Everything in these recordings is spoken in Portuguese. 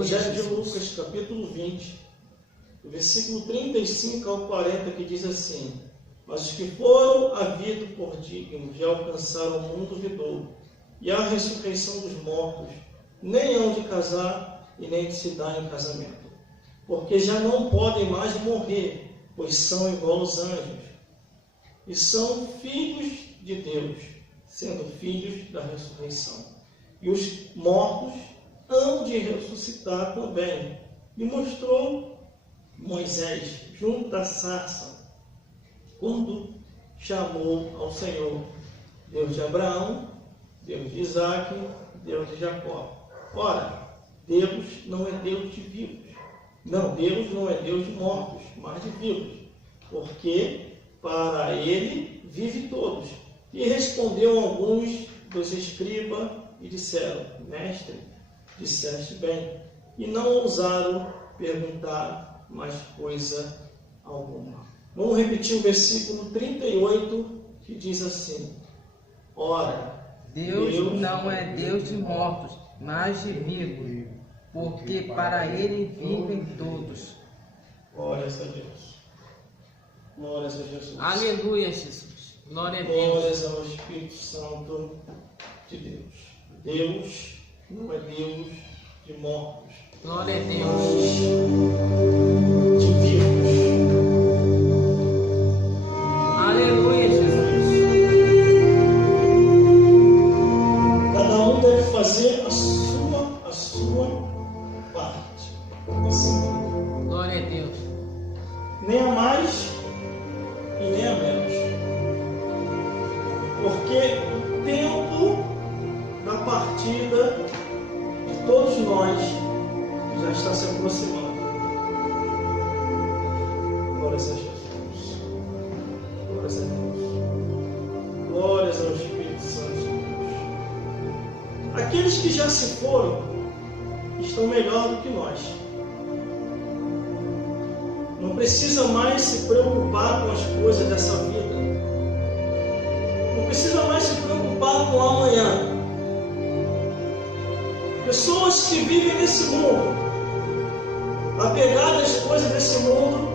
Evangelho de Lucas, capítulo 20, do versículo 35 ao 40, que diz assim: mas os que foram havidos por dignos de alcançar o mundo vindouro e a ressurreição dos mortos, nem hão de casar e nem de se dar em casamento, porque já não podem mais morrer, pois são igual aos anjos, e são filhos de Deus, sendo filhos da ressurreição. E os mortos hão de ressuscitar também. E mostrou Moisés junto à sarça, quando chamou ao Senhor, Deus de Abraão, Deus de Isaque, Deus de Jacó. Ora, Deus não é Deus de vivos. Não, Deus não é Deus de mortos, mas de vivos, porque para ele vive todos. E respondeu alguns dos escribas e disseram: mestre, disseste bem. E não ousaram perguntar mais coisa alguma. Vamos repetir o versículo 38, que diz assim: ora, Deus não é Deus de mortos, mas de vivos, porque para ele vivem todos. Glórias a Deus. Glórias a Jesus. Aleluia, Jesus. Glória a Deus. Glórias ao Espírito Santo de Deus. Deus não é Deus de mortos, Glória a mas Deus. de vivos. Aleluia, Jesus. Cada um deve fazer a sua parte. Assim, Glória a Deus. nem a mais e nem a menos. Porque o tempo da partida de todos nós já está se aproximando. Glórias a Jesus. Glórias a Deus. Glórias ao Espírito Santo de Deus. Aqueles que já se foram estão melhor do que nós. Não precisa mais se preocupar com as coisas dessa vida. Não precisa mais se preocupar com o amanhã. Pessoas que vivem nesse mundo, apegadas às coisas desse mundo,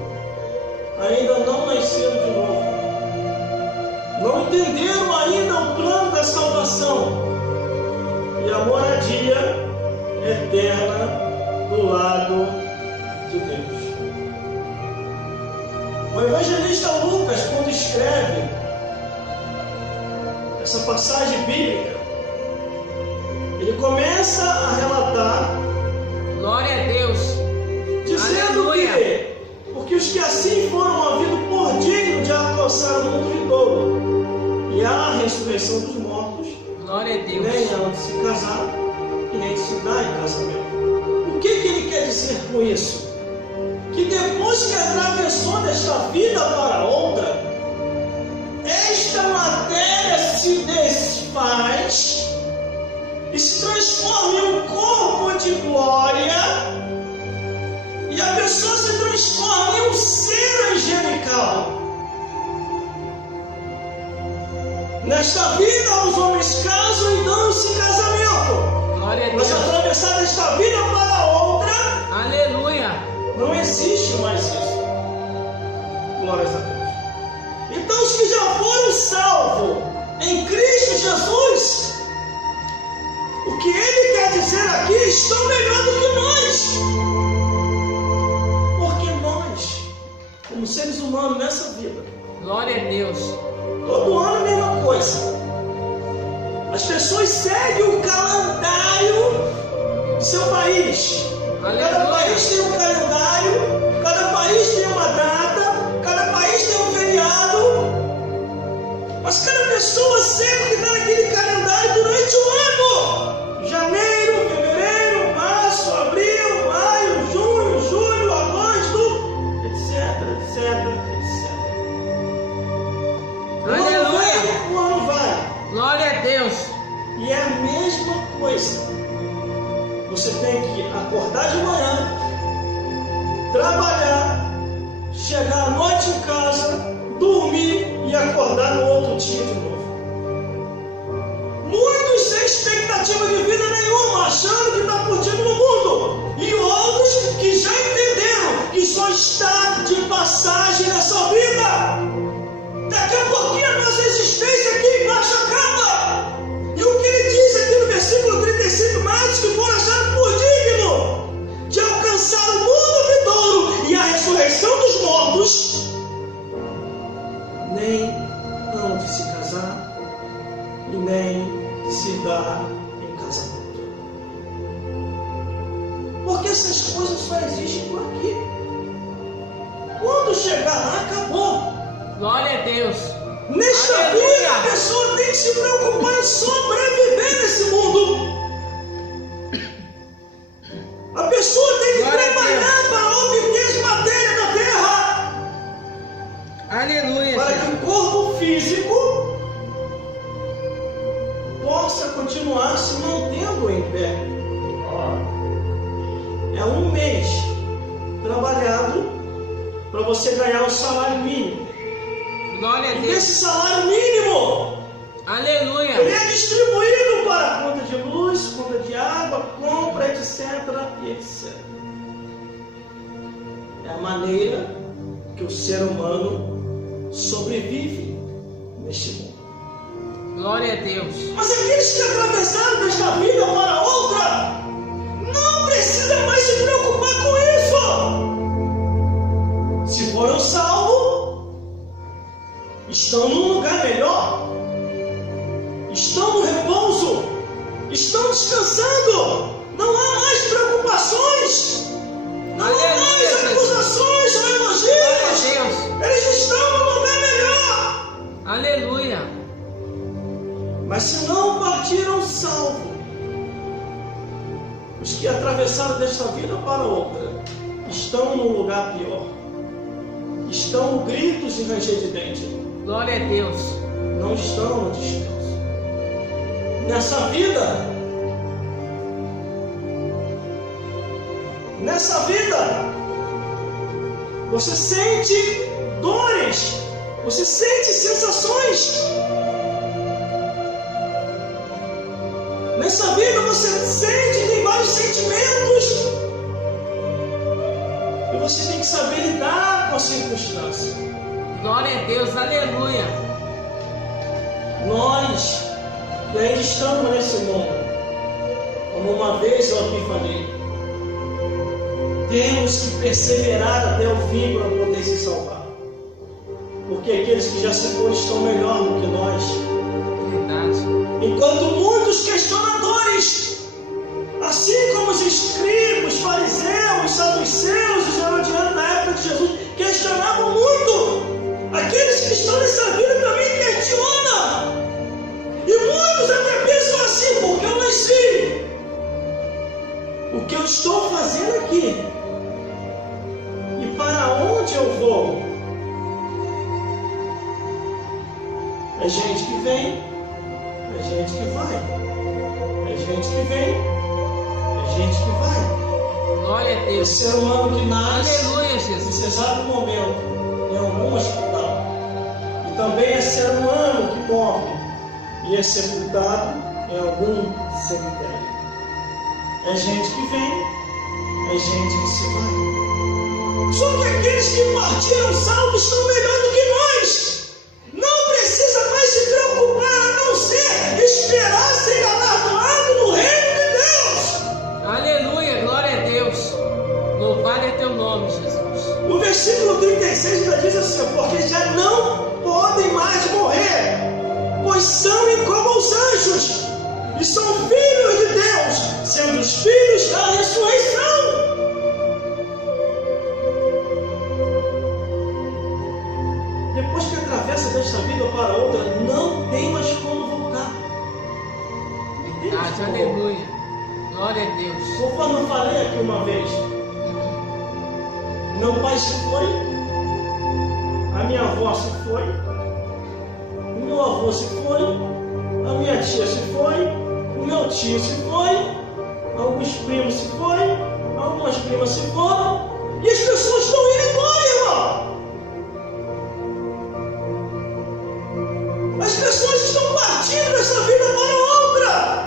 ainda não nasceram de novo. Não entenderam ainda o plano da salvação e a moradia eterna do lado de Deus. O evangelista Lucas, quando escreve essa passagem bíblica, ele começa a relatar, Glória a Deus. dizendo que, porque os que assim foram havidos por digno de alcançar o mundo vindouro e a ressurreição dos mortos, Glória a Deus. nem hão de se casar e nem de se dar em casamento. O que ele quer dizer com isso? Que depois que atravessou desta vida para outra, esta matéria se desfaz e se transforma em um corpo de glória, e a pessoa se transforma em um ser angelical. Nesta vida, os homens casam e dão-se em casamento. Glória a Mas Deus. atravessar desta vida para outra, Aleluia. não existe mais isso. Glórias a Deus. Então, os que já foram salvos em Cristo Jesus, o que ele quer dizer aqui, estão melhor do que nós. Porque nós, como seres humanos nessa vida, Glória a Deus. todo ano a mesma coisa. As pessoas seguem o calendário do seu país. Cada país tem um calendário, cada país tem uma data, cada país tem um feriado. Mas cada pessoa sempre está naquele calendário durante o ano. Janeiro, fevereiro, março, abril, maio, junho, julho, agosto, etc, etc, etc. O ano vem, o ano vai. Glória a Deus. E é a mesma coisa. Você tem que acordar de manhã, trabalhar, chegar à noite em casa, dormir e acordar no outro dia de novo. Muitos sem expectativa de vida nenhuma, achando que está curtindo no mundo, e essas coisas só existem por aqui. Quando chegar lá, acabou. Glória a Deus. Nesta vida, a pessoa tem que se preocupar em sobreviver nesse mundo. A pessoa tem que trabalhar para obter as matérias da terra. Aleluia. Para que o corpo físico possa continuar se mantendo em pé. É um mês trabalhado para você ganhar o salário mínimo. Glória a E Deus. esse salário mínimo, Aleluia. ele é distribuído para conta de luz, conta de água, compra, etc. e etc. É a maneira que o ser humano sobrevive neste mundo. Glória a Deus. Mas aqueles que atravessaram desta vida para outra, não precisa mais se preocupar com isso. Se foram salvos, estão num lugar melhor, estão no repouso, estão descansando, não há mais preocupações, não há mais acusações ou elogios, eles estão no lugar melhor. Aleluia. Mas se não partiram salvos, os que atravessaram desta vida para outra, estão num lugar pior, estão no gritos de ranger de dente. Glória a Deus. Não estão no descanso. Nessa vida, você sente dores, você sente sensações. Nessa vida você sente, tem vários sentimentos. E você tem que saber lidar com a circunstância. Glória a Deus. Aleluia. Nós que ainda estamos nesse mundo, como uma vez eu aqui falei, temos que perseverar até o fim para poder se salvar. Porque aqueles que já se foram estão melhor do que nós. Verdade. Enquanto muitos questionadores, assim como os escribas, fariseus, saduceus, os herodianos na época de Jesus, questionavam muito. Aqueles que estão nessa vida também questionam. E muitos até pensam assim, porque eu nasci. O que eu estou fazendo aqui? E para onde eu vou? É gente que vem, é gente que vai. É gente que vem, é gente que vai. Glória a É Deus. ser humano que nasce Aleluia, Jesus. nesse exato momento em algum hospital. E também é ser humano que morre e é sepultado em algum cemitério. É gente que vem, é gente que se vai. Só que aqueles que partiram salvos estão melhor do que nós. Não precisa mais se preocupar, a não ser esperar ser galardoado no reino de Deus. Aleluia. Glória a Deus. Louvado é teu nome, Jesus. O versículo 36 ainda diz assim: porque já não podem mais morrer, pois são como os anjos, e são filhos de Deus, sendo os filhos da ressurreição. Depois que atravessa desta vida para outra, não tem mais como voltar. Não tem mais como voltar. Aleluia. Glória a Deus. Conforme eu falei aqui uma vez, meu pai se foi, a minha avó se foi, o meu avô se foi, a minha tia se foi, o meu tio se foi, alguns primos se foi, algumas primas se foram, e as pessoas estão indo embora, irmão. As pessoas estão partindo dessa vida para outra.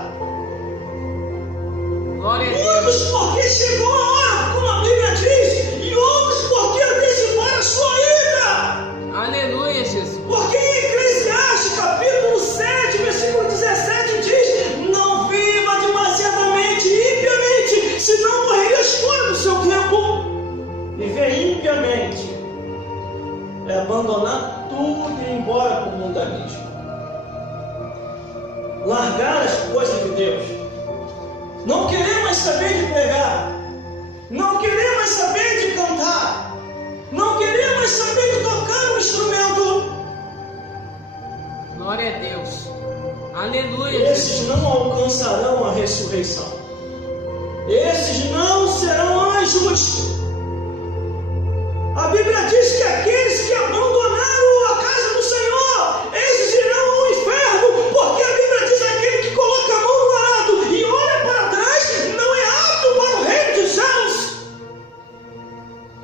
Glória a Deus. Muitos porque chegou a hora, como a Bíblia diz, e outros porque anteciparam a sua ida. Aleluia, Jesus. Porque em Eclesiastes, capítulo 7, versículo 17 diz: não viva demasiadamente, impiamente, senão morrerias fora do seu tempo. Viver impiamente é abandonar tudo e ir embora para o mundanismo. Largar as coisas de Deus. Não querer mais saber de pregar. Aleluia. Esses não alcançarão a ressurreição. Esses não serão anjos. A Bíblia diz que aqueles que abandonaram a casa do Senhor, esses irão ao inferno, porque a Bíblia diz que aquele que coloca a mão no arado e olha para trás não é apto para o reino dos céus.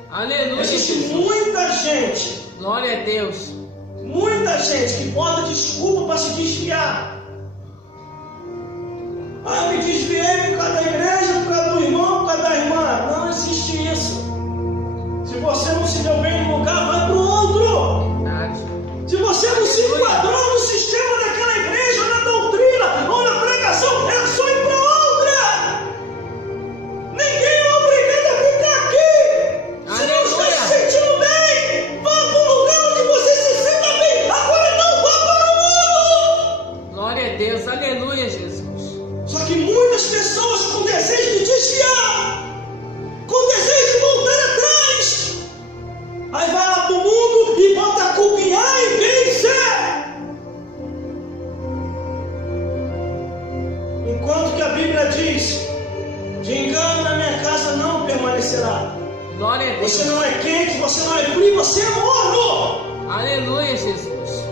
Aleluia. Existe muita gente, Glória a Deus. muita gente que bota desculpa para se desviar. Ah, me desviei por causa da igreja, por causa do irmão, por causa da irmã. Não existe isso. Se você não se deu bem no lugar, vai para o outro. Verdade. Se você não se enquadrou no sistema daquela igreja, ou na doutrina, ou na pregação, é só ir para outra. Ninguém é obrigado a ficar aqui. Se não está se sentindo bem, vá para um lugar onde você se sinta bem. Agora não vá para o mundo. Glória a Deus. Aleluia, Jesus. Só que muitas pessoas com desejo de desviar, com desejo de voltar atrás, aí vai lá para o mundo e bota a culpa em A e B e C. Enquanto que a Bíblia diz, de engano na minha casa não permanecerá. Glória a Deus. Você não é quente, você não é frio, você é morno. Aleluia, Jesus.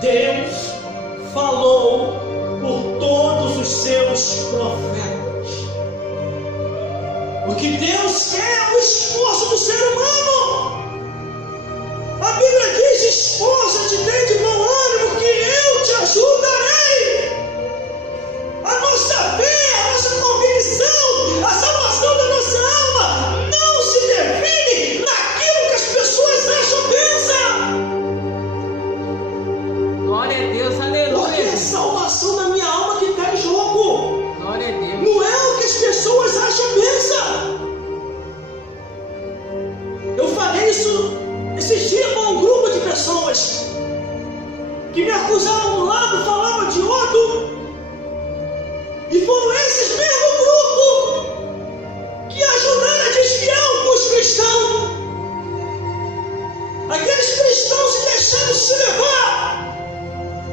Deus falou por todos os seus profetas. O que Deus quer é o esforço do ser humano. A Bíblia diz: esforça-te, tem de bom ânimo, que eu te ajudarei. A nossa fé, a nossa convicção, a salvação da nossa alma não se define naquilo que as pessoas acham, pensam. Glória a Deus. Porque Aleluia. é a salvação da minha alma que está em jogo. Glória a Deus. Não é o que as pessoas acham, pensa. Eu falei isso esses dias com um grupo de pessoas que me acusavam de um lado, falavam de outro. E foram esses mesmo grupo que ajudaram a desviar os cristãos. Aqueles cristãos se deixaram se levar,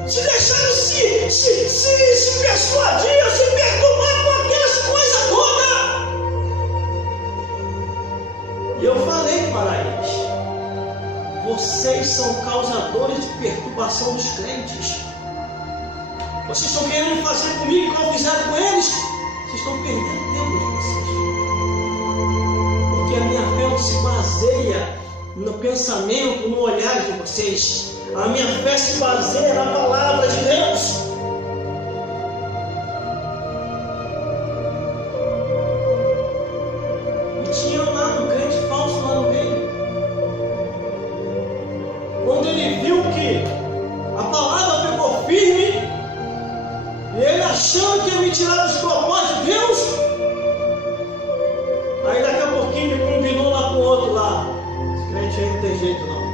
se deixaram se persuadir, se perturbar com aquelas coisas todas. E eu falei para eles: vocês são causadores de perturbação dos crentes. Vocês estão querendo fazer comigo como fizeram com eles? Vocês estão perdendo tempo de vocês. Porque a minha fé não se baseia no pensamento, no olhar de vocês. A minha fé se baseia na palavra de Deus. E tinha lá um crente falso lá no meio. Quando ele viu que a palavra pegou firme, e ele achando que ia me tirar dos propósitos de Deus, aí daqui a pouquinho ele combinou lá com o outro lá: esse crente aí não tem jeito não.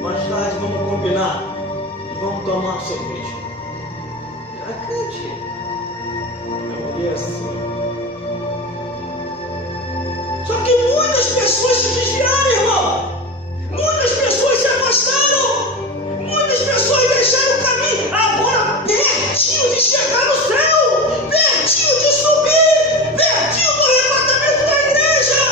Mais tarde vamos combinar e vamos tomar uma cerveja. Era crente. Eu olhei assim. Só que muitas pessoas se desviaram, irmão. Muitas pessoas se afastaram. Muitas pessoas deixaram o caminho. Agora, pertinho de chegar no céu, pertinho de subir, pertinho do arrebatamento da igreja.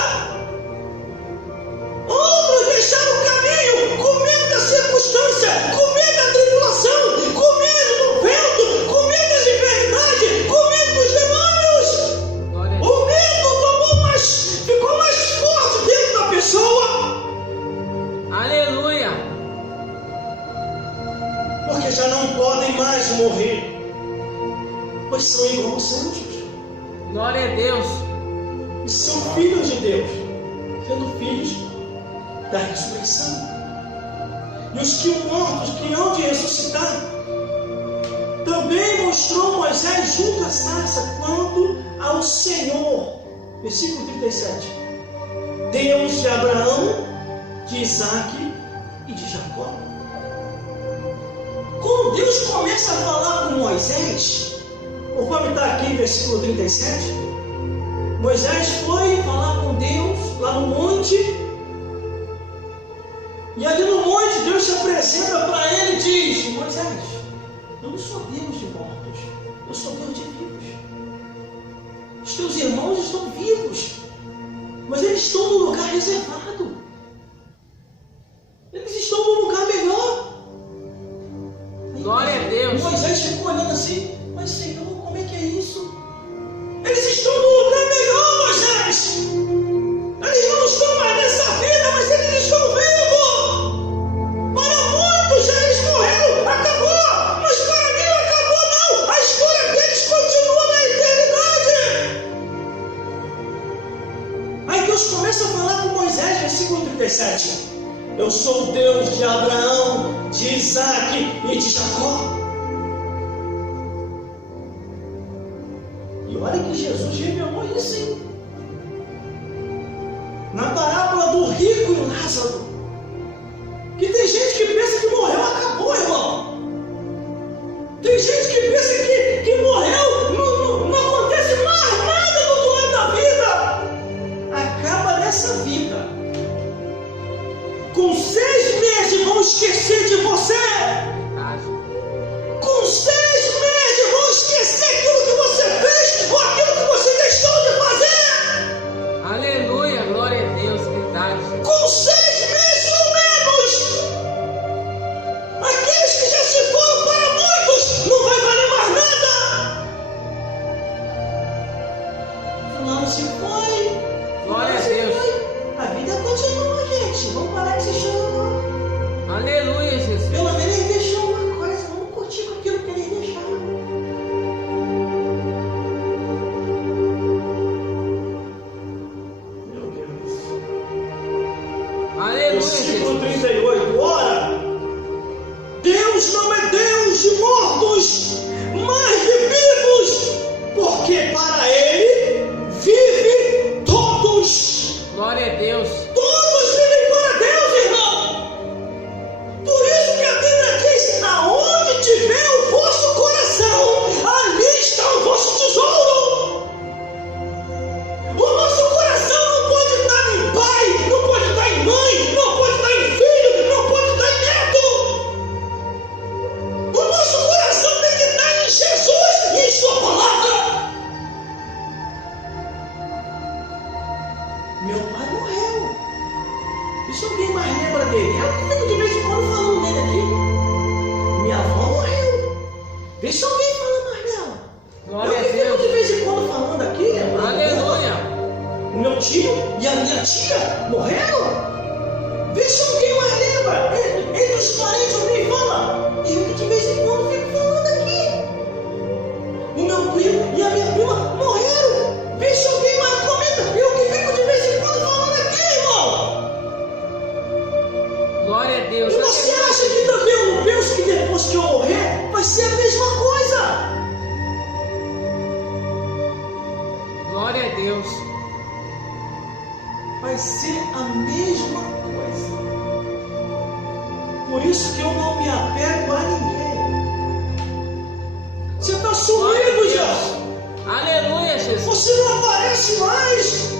Outros deixaram o caminho com medo da circunstância, com medo da tribulação, com medo do vento, com medo das enfermidades, com medo dos demônios. O medo ficou mais forte dentro da pessoa. Aleluia. Porque já não podem mais morrer, pois são igual aos anjos. Glória a Deus. E são filhos de Deus, sendo filhos da ressurreição. E os que mortos que hão de ressuscitar, também mostrou Moisés junto à sarça quanto ao Senhor. Versículo 37. Deus de Abraão, de Isaque e de Jacó. Quando Deus começa a falar com Moisés, conforme está aqui versículo 37, Moisés foi falar com Deus lá no monte. E ali no monte, Deus se apresenta para ele e diz: Moisés, eu não sou Deus de mortos, eu sou Deus de vivos. Os teus irmãos estão vivos, mas eles estão num lugar reservado. Eles estão num lugar melhor. Glória a Deus. Moisés ficou olhando assim: mas Senhor, como é que é isso? Eles estão num lugar melhor, Moisés. Eles não estão mais nessa vida, mas eles estão vivos. Para muitos já eles morreram, acabou. Mas para mim não acabou não. A história deles continua na eternidade. Aí Deus começa a falar com Moisés, versículo 37. Eu sou o Deus de Abraão, de Isaac e de Jacó. E olha que Jesus revelou isso, hein? Na parábola do rico e Lázaro. Que tem gente que pensa que morreu, acabou, irmão. Tem gente que pensa que morreu, não acontece mais nada no outro lado da vida. Acaba nessa vida. Com 6 meses vão esquecer de você. Com 6 meses vão esquecer aquilo que você fez ou aquilo que você deixou de fazer. Aleluia, glória a Deus, verdade. Com 6 meses ou menos. Aqueles que já se foram para muitos não vai valer mais nada. Fulano se foi. Glória a Deus. A vida continua, gente. Vamos parar de se chorar. Aleluia, Jesus. Pelo menos ele deixou uma coisa. Vamos curtir com aquilo que ele deixaram. Meu Deus. Aleluia, Versículo Jesus. 38. Ora, Deus não é Deus de mortos, mas de vivos, porque para Ele vive todos. Glória a Deus. Todos vivem para Deus, irmão. Por isso que a Bíblia diz: aonde tiver o vosso coração, ali está o vosso tesouro. O nosso coração não pode estar em pai, não pode estar em mãe, não pode estar em filho, não pode estar em neto. O nosso coração tem que estar em Jesus e em sua palavra. Meu pai morreu. E se alguém mais lembra dele? Eu que fico de vez em quando falando dele aqui. Minha avó morreu. Vê se alguém fala mais dela. Glória Eu a que fico Deus. de vez em quando falando aqui, lembrando dela. Aleluia. O meu tio e a minha tia morreram. Vê se alguém mais lembra. Entre os parentes alguém fala. E eu que de vez em quando fico falando aqui. O meu primo e a minha prima morreram. Vê se alguém mais comenta. Eu que fico de vez em quando falando aqui, irmão. Glória a Deus. E você acha que também eu não penso que depois que eu morrer vai ser a mesma coisa? Glória a Deus. Vai ser a mesma coisa. Por isso que eu não me apego a ninguém. Você está sumido já. Aleluia, Jesus. Você não aparece mais.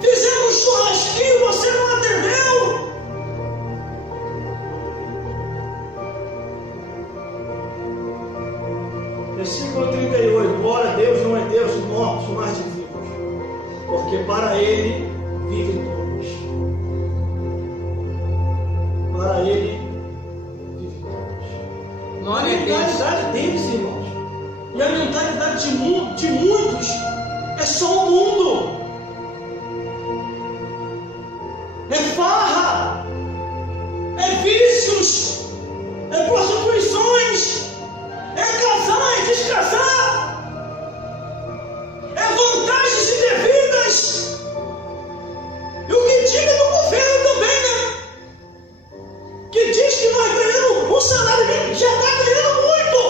Fizemos churrasquinho, você não atendeu. Versículo 38. Ora, Deus não é Deus de mortos, mas de vivos, porque para Ele vivem todos. Para Ele vivem todos. A Glória a Deus. mentalidade deles, irmãos, e a mentalidade de muitos é só o mundo. É farra, é vícios, é prostituições, é casar e descasar, é vantagens indevidas. E o que diga do governo também, né? Que diz que nós ganhamos um salário mínimo, já está ganhando muito.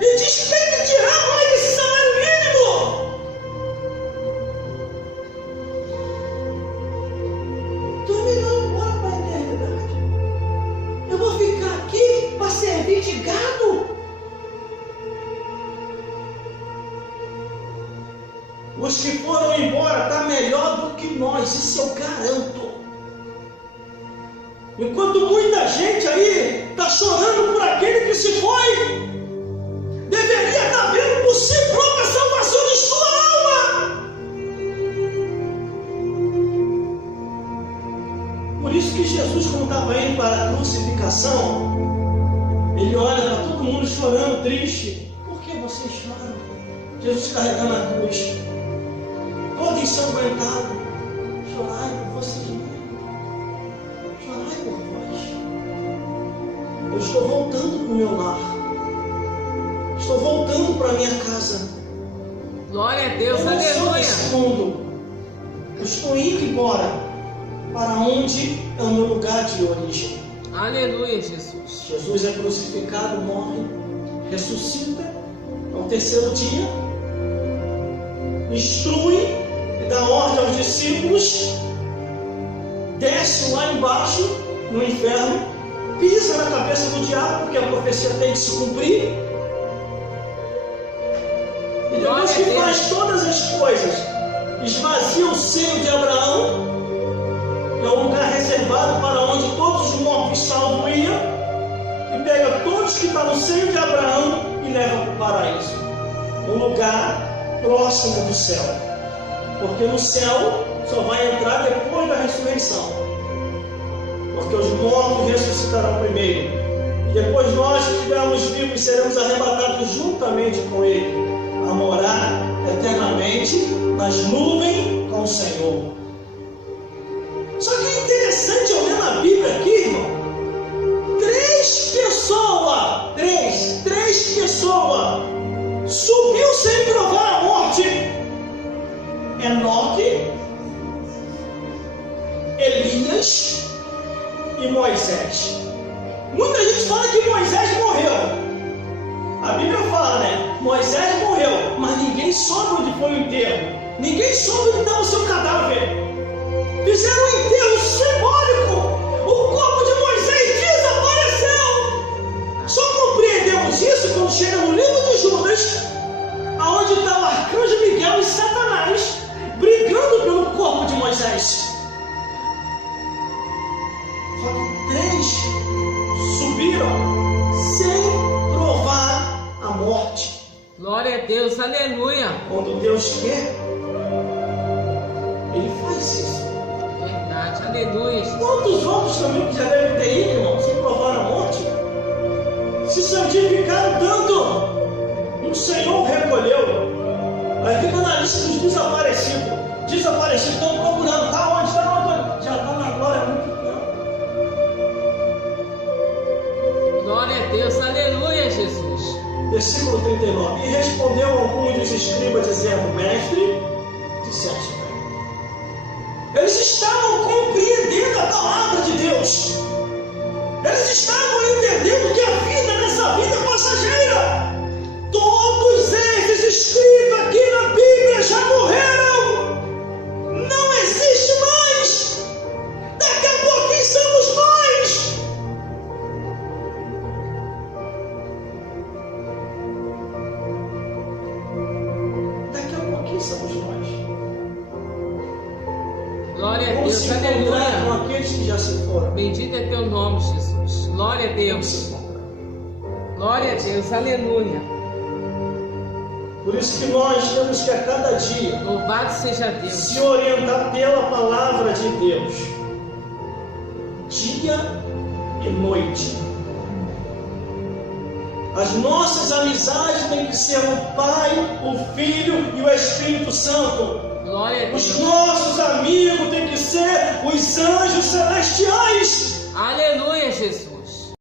E diz que tem que tirar mais desse salário mínimo. Então é melhor ir embora para a eternidade. Eu vou ficar aqui para servir de gado. Os que foram embora estão melhor do que nós, isso eu garanto. Enquanto muita gente aí está chorando por aquele que se foi, deveria estar vendo por si própria a salvação de sua alma. Por isso que Jesus, quando estava indo para a crucificação, ele olha para todo mundo chorando, triste. Por que vocês choram? Jesus carregando a cruz, todo ensanguentado. Chorai por vocês mesmos. Chorai por vós. Eu estou voltando para o meu lar. Estou voltando para a minha casa. Glória a Deus, eu não sou aleluia. desse mundo. Eu estou indo embora para onde é o meu lugar de origem. Aleluia, Jesus. Jesus é crucificado, morre, ressuscita ao terceiro dia, instrui e dá ordem aos discípulos, desce lá embaixo no inferno, pisa na cabeça do diabo, porque a profecia tem que se cumprir. E depois que faz todas as coisas, esvazia o seio de Abraão, que é um lugar reservado para onde todos os mortos salvos iam, e pega todos que estão no seio de Abraão e leva para o paraíso, um lugar próximo do céu, porque no céu só vai entrar depois da ressurreição, porque os mortos ressuscitarão primeiro, e depois nós que estivermos vivos seremos arrebatados juntamente com Ele, a morar eternamente nas nuvens com o Senhor. Só que é interessante olhar na Bíblia aqui, irmão, três pessoas subiu sem provar a morte: Enoque, Elias e Moisés. Muita gente fala que Moisés morreu. A Bíblia fala, né? Moisés morreu, mas ninguém soube onde foi o enterro. Ninguém soube onde estava o seu cadáver. Fizeram um enterro simbólico. O corpo de Moisés desapareceu. Só compreendemos isso quando chega no livro de Judas, aonde está o arcanjo Miguel e Satanás brigando pelo corpo de Moisés. Só que três subiram sem provar a morte. Glória a Deus, aleluia. Quando Deus quer, Ele faz isso. Verdade, aleluia. Quantos outros também que já devem ter ido, irmão, sem provar a morte, se santificaram tanto, o Senhor recolheu. Aí fica na lista dos desaparecidos. Desaparecidos, estão procurando, está onde? Está onde? Já está na glória há muito tempo. Glória a Deus, aleluia, Jesus. Versículo 39. E respondeu alguns dos escribas, dizendo: Mestre, disseste bem. Eles estavam compreendendo a palavra de Deus. Eles estavam entendendo que a vida nessa vida é passageira. Todos esses escritos aqui na Bíblia já morreram. Não existe mais. Daqui a pouquinho somos nós. Daqui a pouquinho somos nós. Glória a Vamos Deus, se encontrar com aleluia. aqueles que já se foram. Bendito é teu nome, Jesus. Glória a Deus. Glória a Deus, aleluia. Por isso que nós temos que a cada dia Louvado seja Deus. se orientar pela palavra de Deus, dia e noite. As nossas amizades têm que ser o Pai, o Filho e o Espírito Santo. Glória a Deus. Os nossos amigos têm que ser os anjos celestiais. Aleluia, Jesus.